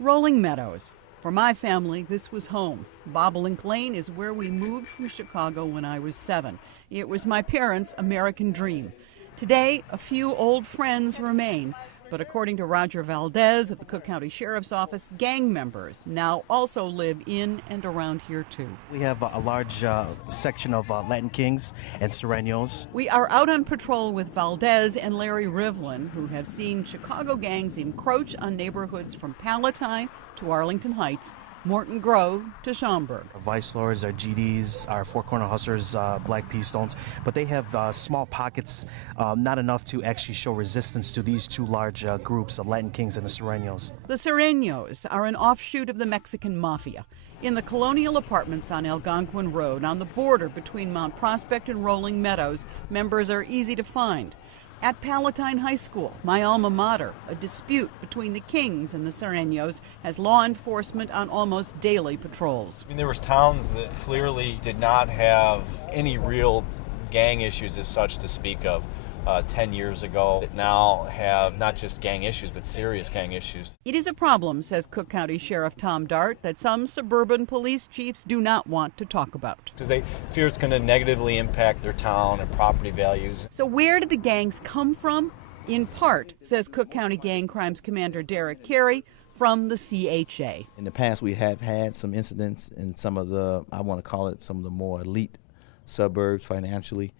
Rolling Meadows. For my family, this was home. Bobolink Lane is where we moved from Chicago when I was 7. It was my parents' American dream. Today, a few old friends remain, but according to Roger Valdez of the Cook County Sheriff's Office, gang members now also live in and around here too. We have a large section of Latin Kings and Surenos. We are out on patrol with Valdez and Larry Rivlin, who have seen Chicago gangs encroach on neighborhoods from Palatine to Arlington Heights, Morton Grove to Schaumburg. Our Vice Lords, our GDs, our Four Corner Hustlers, Black Pea Stones, but they have small pockets, not enough to actually show resistance to these two large groups, the Latin Kings and the Surenos. The Surenos are an offshoot of the Mexican Mafia. In the colonial apartments on Algonquin Road, on the border between Mount Prospect and Rolling Meadows, members are easy to find. At Palatine High School, my alma mater, a dispute between the Kings and the Surenos has law enforcement on almost daily patrols. I mean, there was towns that clearly did not have any real gang issues as such to speak of 10 years ago that now have not just gang issues, but serious gang issues. It is a problem, says Cook County Sheriff Tom Dart, that some suburban police chiefs do not want to talk about. Because they fear it's going to negatively impact their town and property values. So where did the gangs come from? In part, says Cook County Gang Crimes Commander Derek Carey, from the CHA. In the past, we have had some incidents in some of the, I want to call it, some of the more elite suburbs financially.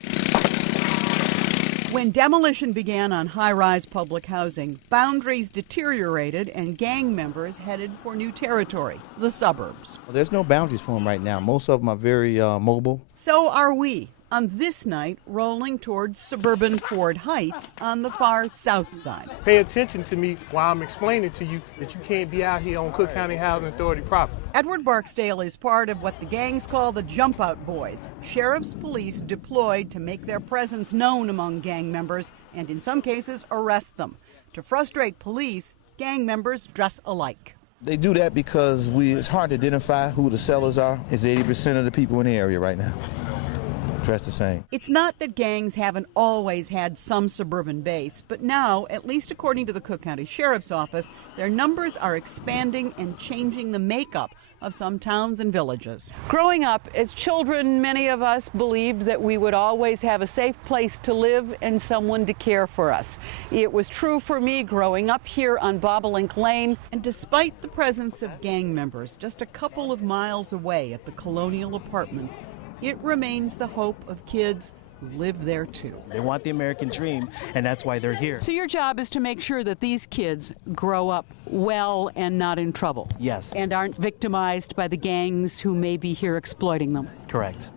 When demolition began on high-rise public housing, boundaries deteriorated and gang members headed for new territory, the suburbs. There's no boundaries for them right now. Most of them are very mobile. So are we, on this night, rolling towards suburban Ford Heights on the far south side. Pay attention to me while I'm explaining to you that you can't be out here on Cook County Housing Authority property. Edward Barksdale is part of what the gangs call the Jump Out Boys, sheriff's police deployed to make their presence known among gang members and in some cases arrest them. To frustrate police, gang members dress alike. They do that because it's hard to identify who the sellers are. It's 80% of the people in the area right now dressed the same. It's not that gangs haven't always had some suburban base, but now, at least according to the Cook County Sheriff's Office, their numbers are expanding and changing the makeup of some towns and villages. Growing up, as children, many of us believed that we would always have a safe place to live and someone to care for us. It was true for me growing up here on Bobolink Lane, and despite the presence of gang members just a couple of miles away at the Colonial Apartments, it remains the hope of kids who live there too. They want the American dream, and that's why they're here. So your job is to make sure that these kids grow up well and not in trouble. Yes. And aren't victimized by the gangs who may be here exploiting them. Correct.